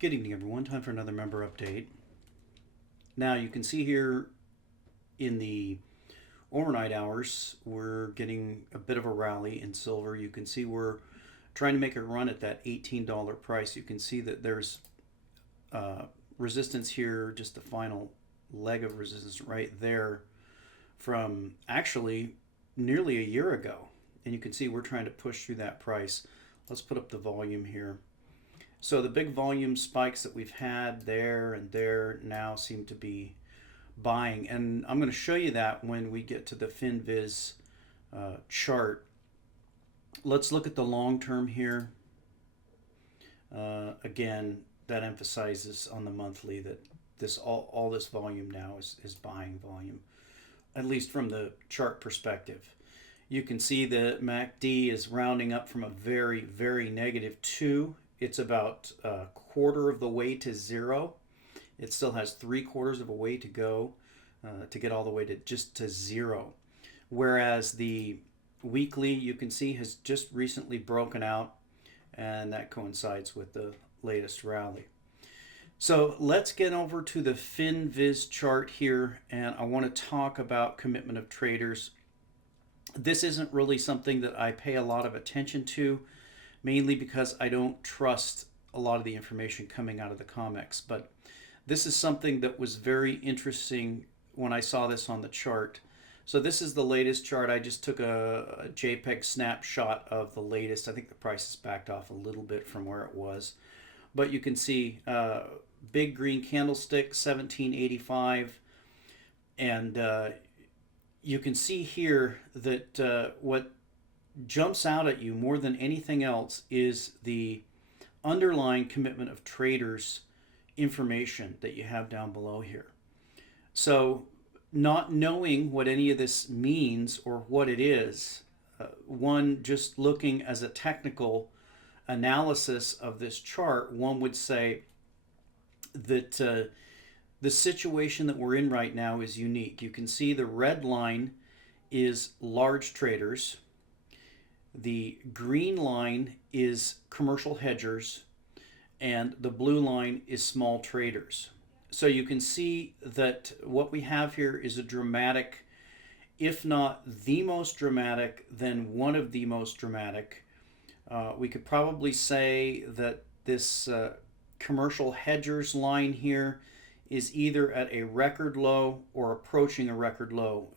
Good evening, everyone. Time for another member update. Now, you can see here in the overnight hours, we're getting a bit of a rally in silver. You can see we're trying to make a run at that $18 price. You can see that there's resistance here, just the final leg of resistance right there from actually nearly a year ago. And you can see we're trying to push through that price. Let's put up the volume here. So the big volume spikes that we've had there and there now seem to be buying. And I'm going to show you that when we get to the FinViz chart. Let's look at the long term here. Again, that emphasizes on the monthly that this all this volume now is buying volume, at least from the chart perspective. You can see the MACD is rounding up from a very, very -2. It's about a quarter of the way to zero. It still has 3/4 of a way to go to get all the way to just to zero. Whereas the weekly, you can see, has just recently broken out, and that coincides with the latest rally. So let's get over to the FinViz chart here, and I want to talk about commitment of traders. This isn't really something that I pay a lot of attention to, mainly because I don't trust a lot of the information coming out of the comics. But this is something that was very interesting when I saw this on the chart. So this is the latest chart. I just took a JPEG snapshot of the latest. I think the price has backed off a little bit from where it was. But you can see big green candlestick, 1785. And you can see here that what jumps out at you more than anything else is the underlying commitment of traders information that you have down below here. So not knowing what any of this means or what it is, one just looking as a technical analysis of this chart, one would say that the situation that we're in right now is unique. You can see the red line is large traders. The green line is commercial hedgers, and the blue line is small traders. So you can see that what we have here is a dramatic, if not the most dramatic, then one of the most dramatic. We could probably say that this commercial hedgers line here is either at a record low or approaching a record low.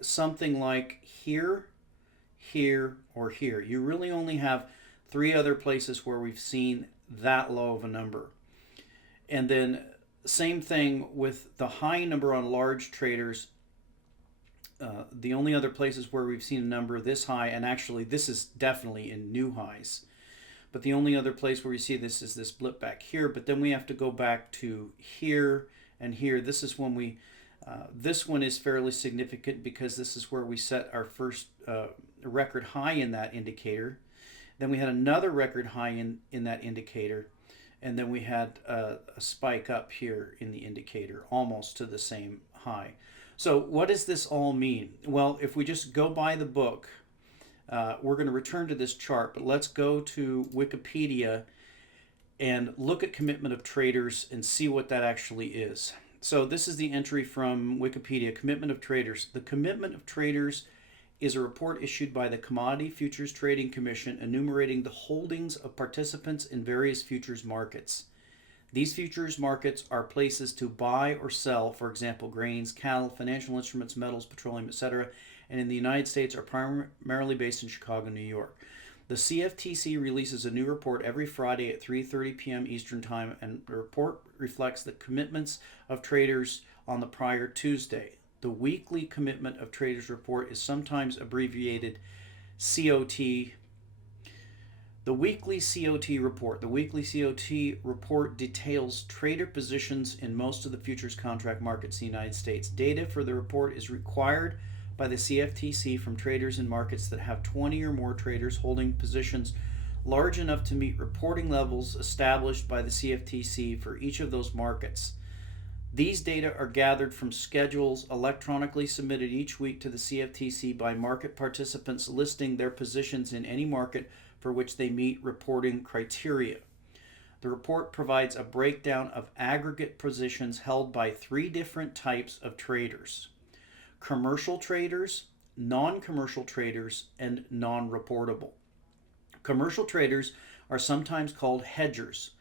Something like here, here, or here. You really only have 3 other places where we've seen that low of a number. And then same thing with the high number on large traders. The only other places where we've seen a number this high, and actually this is definitely in new highs, but the only other place where we see this is this blip back here. But then we have to go back to here and here. This is when we this one is fairly significant because this is where we set our first record high in that indicator. Then we had another record high in that indicator, and then we had a spike up here in the indicator almost to the same high. So what does this all mean? Well, if we just go by the book, we're going to return to this chart, but let's go to Wikipedia and look at commitment of traders and see what that actually is. So this is the entry from Wikipedia, commitment of traders. The commitment of traders is a report issued by the Commodity Futures Trading Commission enumerating the holdings of participants in various futures markets. These futures markets are places to buy or sell, for example, grains, cattle, financial instruments, metals, petroleum, etc., and in the United States are primarily based in Chicago, New York. The CFTC releases a new report every Friday at 3:30 p.m. Eastern Time, and the report reflects the commitments of traders on the prior Tuesday. The weekly commitment of traders report is sometimes abbreviated COT. The weekly COT report. The weekly COT report details trader positions in most of the futures contract markets in the United States. Data for the report is required by the CFTC from traders in markets that have 20 or more traders holding positions large enough to meet reporting levels established by the CFTC for each of those markets. These data are gathered from schedules electronically submitted each week to the CFTC by market participants listing their positions in any market for which they meet reporting criteria. The report provides a breakdown of aggregate positions held by three different types of traders: commercial traders, non commercial traders, and non reportable. Commercial traders are sometimes called hedgers.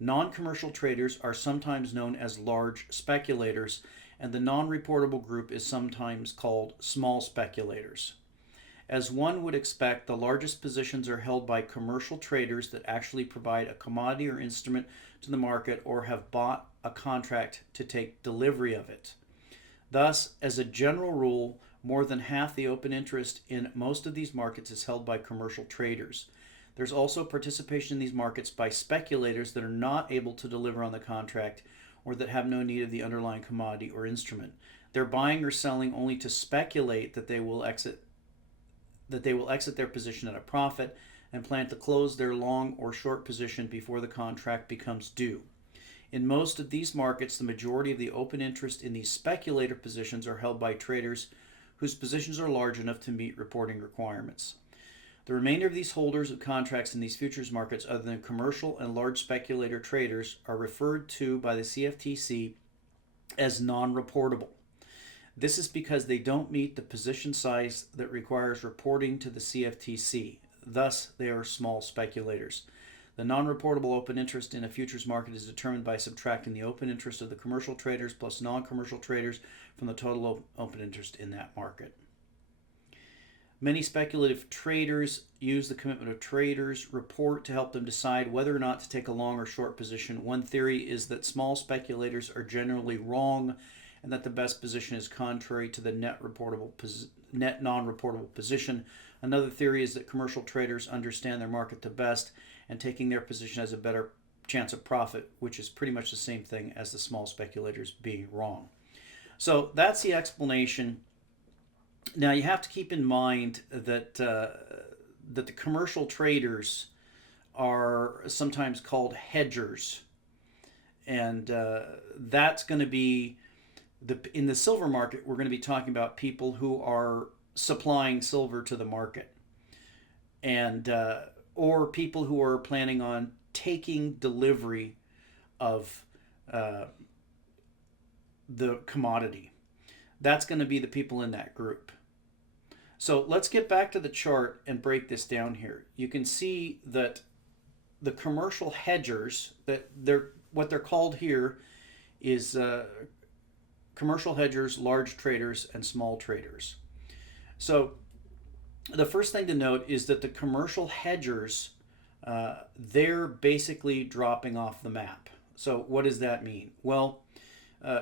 Non commercial traders are sometimes known as large speculators, and the non reportable group is sometimes called small speculators. As one would expect, the largest positions are held by commercial traders that actually provide a commodity or instrument to the market or have bought a contract to take delivery of it. Thus, as a general rule, more than half the open interest in most of these markets is held by commercial traders. There's also participation in these markets by speculators that are not able to deliver on the contract or that have no need of the underlying commodity or instrument. They're buying or selling only to speculate that they will exit their position at a profit and plan to close their long or short position before the contract becomes due. In most of these markets, the majority of the open interest in these speculator positions are held by traders whose positions are large enough to meet reporting requirements. The remainder of these holders of contracts in these futures markets, other than commercial and large speculator traders, are referred to by the CFTC as non-reportable. This is because they don't meet the position size that requires reporting to the CFTC. Thus, they are small speculators. The non-reportable open interest in a futures market is determined by subtracting the open interest of the commercial traders plus non-commercial traders from the total open interest in that market. Many speculative traders use the commitment of traders report to help them decide whether or not to take a long or short position. One theory is that small speculators are generally wrong and that the best position is contrary to the net non-reportable position. Another theory is that commercial traders understand their market the best, and taking their position has a better chance of profit, which is pretty much the same thing as the small speculators being wrong. So that's the explanation. Now you have to keep in mind that the commercial traders are sometimes called hedgers, and that's going to be in the silver market. We're going to be talking about people who are supplying silver to the market, and or people who are planning on taking delivery of the commodity. That's going to be the people in that group. So let's get back to the chart and break this down here. You can see that the commercial hedgers, what they're called here is commercial hedgers, large traders, and small traders. So the first thing to note is that the commercial hedgers, they're basically dropping off the map. So what does that mean? Well,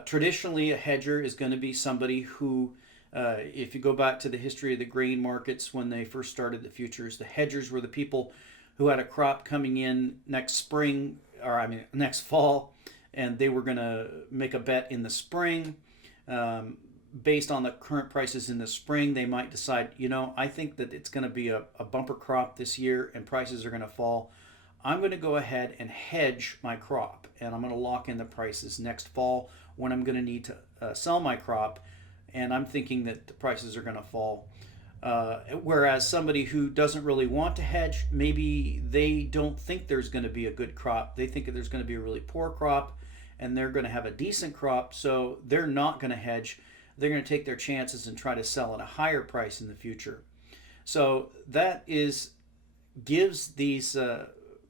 traditionally a hedger is going to be somebody who, if you go back to the history of the grain markets when they first started the futures, the hedgers were the people who had a crop coming in next fall, and they were going to make a bet in the spring. Based on the current prices in the spring, they might decide, I think that it's going to be a bumper crop this year and prices are going to fall. I'm going to go ahead and hedge my crop, and I'm going to lock in the prices next fall when I'm going to need to sell my crop, and I'm thinking that the prices are going to fall. Whereas somebody who doesn't really want to hedge, maybe they don't think there's going to be a good crop. They think that there's going to be a really poor crop, and they're going to have a decent crop, so they're not going to hedge. They're going to take their chances and try to sell at a higher price in the future. So that gives these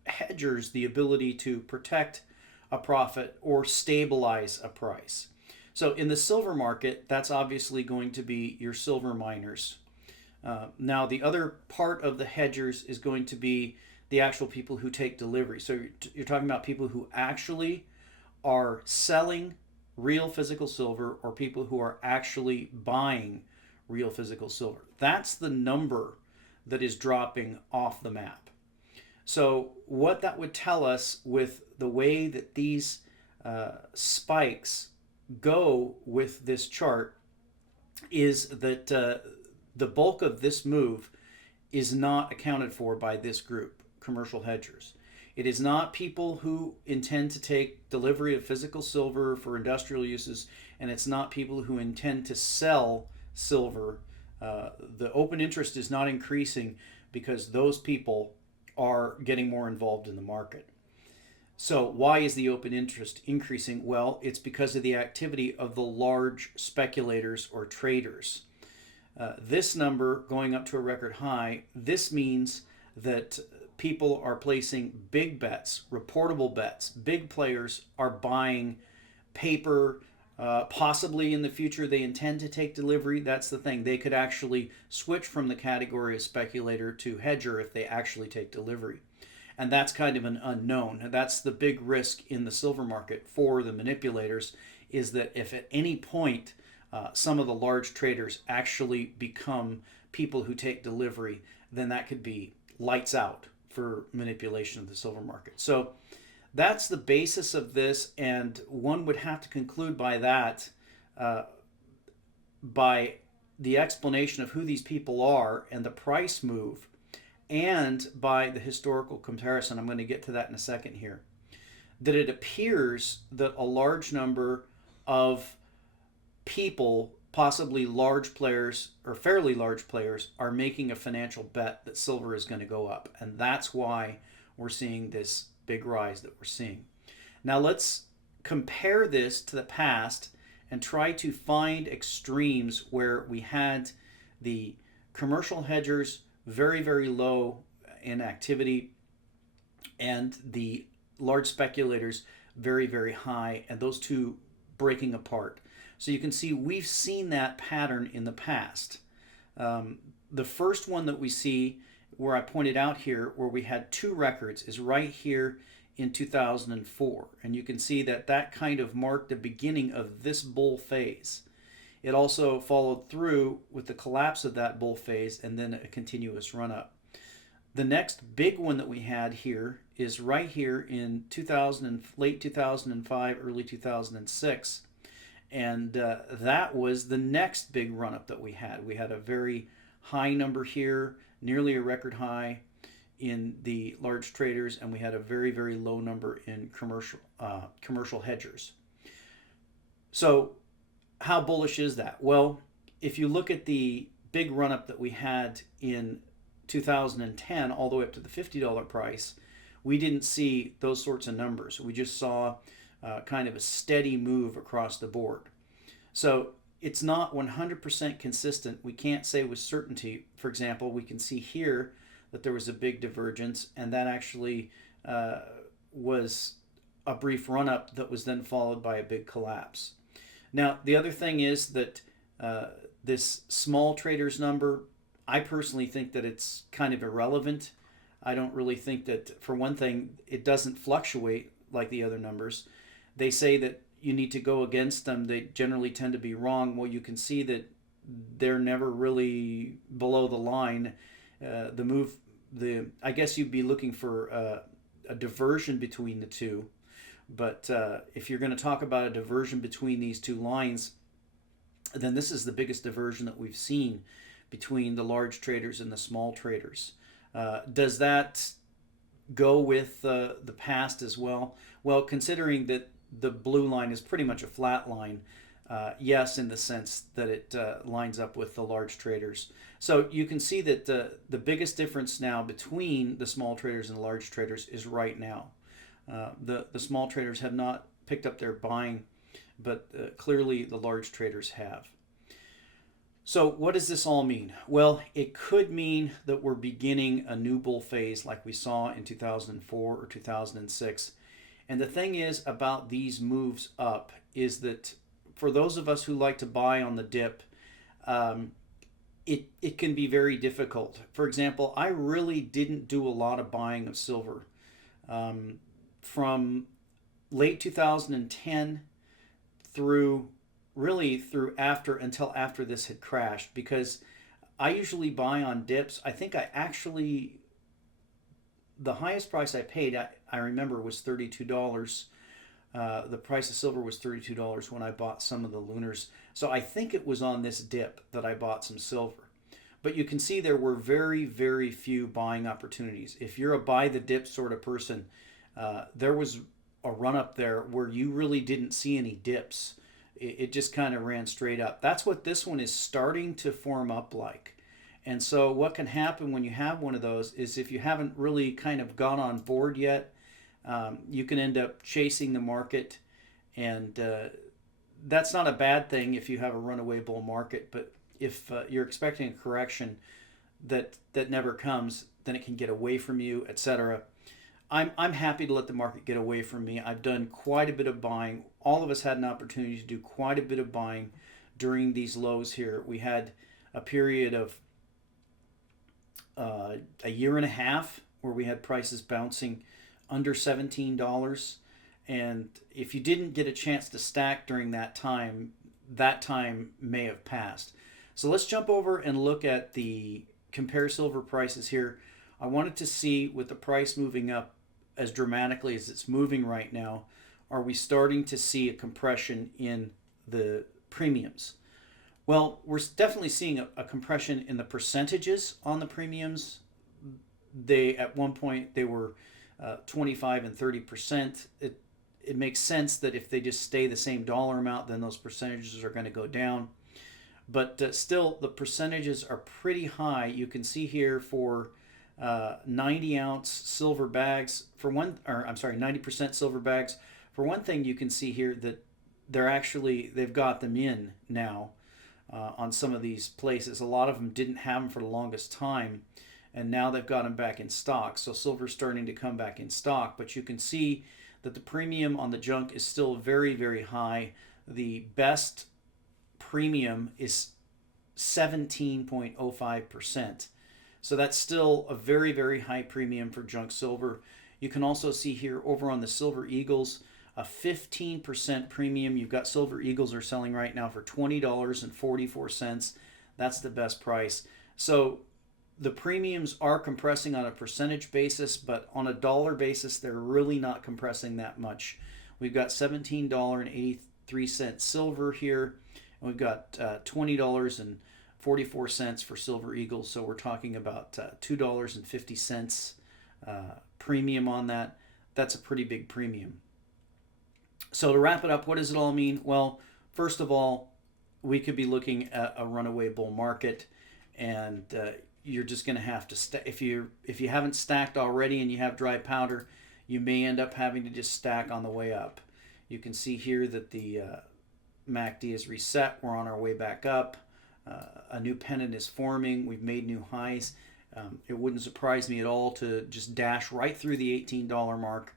hedgers the ability to protect a profit or stabilize a price. So in the silver market, that's obviously going to be your silver miners. Now the other part of the hedgers is going to be the actual people who take delivery. So you're talking about people who actually are selling real physical silver or people who are actually buying real physical silver. That's the number that is dropping off the map. So what that would tell us with the way that these spikes go with this chart is that the bulk of this move is not accounted for by this group, commercial hedgers. It is not people who intend to take delivery of physical silver for industrial uses, and it's not people who intend to sell silver. The open interest is not increasing because those people are getting more involved in the market. So why is the open interest increasing? Well, it's because of the activity of the large speculators or traders. This number going up to a record high, this means that people are placing big bets, reportable bets. Big players are buying paper. Possibly in the future they intend to take delivery. That's the thing. They could actually switch from the category of speculator to hedger if they actually take delivery. And that's kind of an unknown. That's the big risk in the silver market for the manipulators, is that if at any point some of the large traders actually become people who take delivery, then that could be lights out for manipulation of the silver market. So that's the basis of this, and one would have to conclude by that, by the explanation of who these people are and the price move, and by the historical comparison. I'm going to get to that in a second here. That it appears that a large number of people, possibly large players or fairly large players, are making a financial bet that silver is going to go up. And that's why we're seeing this big rise that we're seeing. Now let's compare this to the past and try to find extremes where we had the commercial hedgers very, very low in activity and the large speculators very, very high, and those two breaking apart. So you can see we've seen that pattern in the past. The first one that we see, where I pointed out here, where we had two records, is right here in 2004. And you can see that that kind of marked the beginning of this bull phase. It also followed through with the collapse of that bull phase and then a continuous run up. The next big one that we had here is right here in 2000, late 2005, early 2006. And that was the next big run up that we had. We had a very high number here, nearly a record high in the large traders, and we had a very, very low number in commercial hedgers. So how bullish is that? Well, if you look at the big run up that we had in 2010 all the way up to the $50 price, we didn't see those sorts of numbers. We just saw kind of a steady move across the board. So it's not 100% consistent. We can't say with certainty. For example, we can see here that there was a big divergence, and that actually was a brief run up that was then followed by a big collapse. Now, the other thing is that this small traders number, I personally think that it's kind of irrelevant. I don't really think that, for one thing, it doesn't fluctuate like the other numbers. They say that you need to go against them. They generally tend to be wrong. Well, you can see that they're never really below the line. I guess you'd be looking for a diversion between the two. But if you're going to talk about a diversion between these two lines, then this is the biggest diversion that we've seen between the large traders and the small traders. Does that go with the past as well? Well, considering that the blue line is pretty much a flat line, yes, in the sense that it lines up with the large traders. So you can see that the biggest difference now between the small traders and the large traders is right now. The small traders have not picked up their buying, but clearly the large traders have. So what does this all mean? Well, it could mean that we're beginning a new bull phase like we saw in 2004 or 2006. And the thing is about these moves up is that for those of us who like to buy on the dip, it can be very difficult. For example, I really didn't do a lot of buying of silver. From late 2010 through until after this had crashed, because I usually buy on dips. I think the highest price I paid, I remember, was $32. The price of silver was $32 when I bought some of the lunars. So I think it was on this dip that I bought some silver. But you can see there were very, very few buying opportunities. If you're a buy the dip sort of person, there was a run up there where you really didn't see any dips. It just kind of ran straight up. That's what this one is starting to form up like. And so what can happen when you have one of those is, if you haven't really kind of gone on board yet, You can end up chasing the market, and that's not a bad thing if you have a runaway bull market. But if you're expecting a correction that never comes, then it can get away from you, etc. I'm happy to let the market get away from me. I've done quite a bit of buying. All of us had an opportunity to do quite a bit of buying during these lows here. We had a period of a year and a half where we had prices bouncing under $17. And if you didn't get a chance to stack during that time may have passed. So let's jump over and look at the compare silver prices here. I wanted to see, with the price moving up as dramatically as it's moving right now, are we starting to see a compression in the premiums? Well, we're definitely seeing a compression in the percentages on the premiums. They, at one point, they were 25 and 30%. It makes sense that if they just stay the same dollar amount, then those percentages are going to go down. But still, the percentages are pretty high. You can see here for 90-ounce silver bags, for one, or I'm sorry, 90% silver bags. For one thing, you can see here that they've got them in now on some of these places. A lot of them didn't have them for the longest time, and now they've got them back in stock. So silver's starting to come back in stock, but you can see that the premium on the junk is still very, very high. The best premium is 17.05%. So that's still a very, very high premium for junk silver. You can also see here over on the Silver Eagles, a 15% premium. You've got Silver Eagles are selling right now for $20.44. That's the best price. So the premiums are compressing on a percentage basis, but on a dollar basis, they're really not compressing that much. We've got $17.83 silver here, and we've got $20.44 for Silver Eagles. So we're talking about $2.50 premium on that. That's a pretty big premium. So to wrap it up, what does it all mean? Well, first of all, we could be looking at a runaway bull market, and you're just going to have to if you haven't stacked already and you have dry powder, you may end up having to just stack on the way up. You can see here that the MACD is reset. We're on our way back up. A new pennant is forming. We've made new highs. It wouldn't surprise me at all to just dash right through the $18 mark.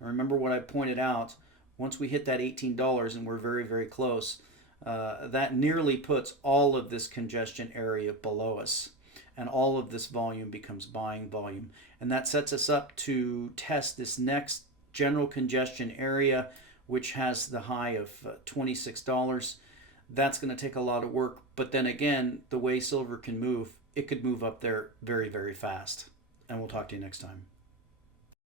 Remember what I pointed out. Once we hit that $18, and we're very, very close, that nearly puts all of this congestion area below us, and all of this volume becomes buying volume. And that sets us up to test this next general congestion area, which has the high of $26. That's going to take a lot of work. But then again, the way silver can move, it could move up there very, very fast. And we'll talk to you next time.